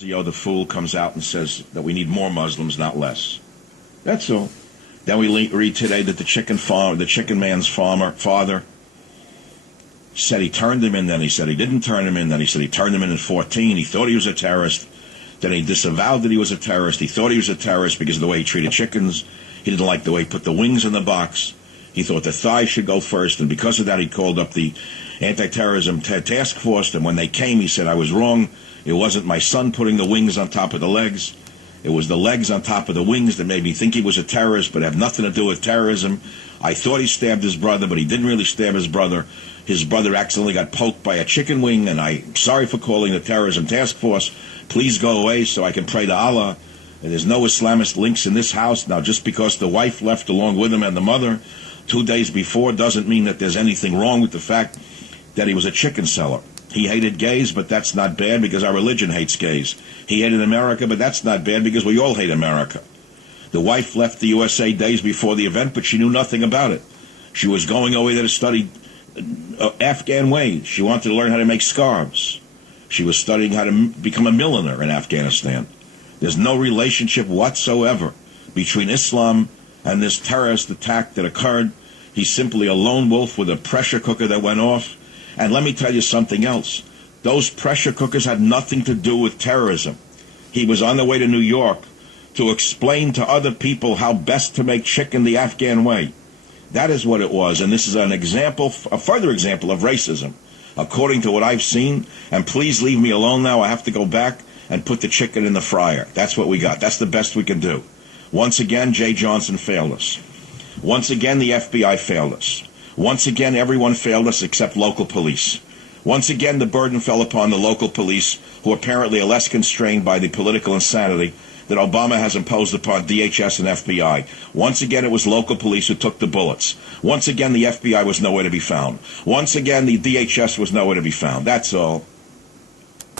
The fool comes out and says that we need more Muslims, not less. That's all. Then we read today that the chicken man's father said he turned him in, then he said he didn't turn him in, then he said he turned him in 14. He thought he was a terrorist. Then he disavowed that he was a terrorist. He thought he was a terrorist because of the way he treated chickens. He didn't like the way he put the wings in the box. He thought the thighs should go first, and because of that he called up the anti-terrorism task force, and when they came he said, I was wrong. It wasn't my son putting the wings on top of the legs. It was the legs on top of the wings that made me think he was a terrorist, but have nothing to do with terrorism. I thought he stabbed his brother, but he didn't really stab his brother. His brother accidentally got poked by a chicken wing, and I'm sorry for calling the terrorism task force. Please go away so I can pray to Allah. And there's no Islamist links in this house. Now, just because the wife left along with him and the mother 2 days before doesn't mean that there's anything wrong with the fact that he was a chicken seller. He hated gays, but that's not bad because our religion hates gays. He hated America, but that's not bad because we all hate America. The wife left the USA days before the event, but she knew nothing about it. She was going over there to study Afghan ways. She wanted to learn how to make scarves. She was studying how to become a milliner in Afghanistan. There's no relationship whatsoever between Islam and this terrorist attack that occurred. He's simply a lone wolf with a pressure cooker that went off. And let me tell you something else. Those pressure cookers had nothing to do with terrorism. He was on the way to New York to explain to other people how best to make chicken the Afghan way. That is what it was. And this is an example, a further example of racism, according to what I've seen. And please leave me alone now. I have to go back and put the chicken in the fryer. That's what we got. That's the best we can do. Once again, Jay Johnson failed us. Once again, the FBI failed us. Once again, everyone failed us except local police. Once again, the burden fell upon the local police, who apparently are less constrained by the political insanity that Obama has imposed upon DHS and FBI. Once again, it was local police who took the bullets. Once again, the FBI was nowhere to be found. Once again, the DHS was nowhere to be found. That's all.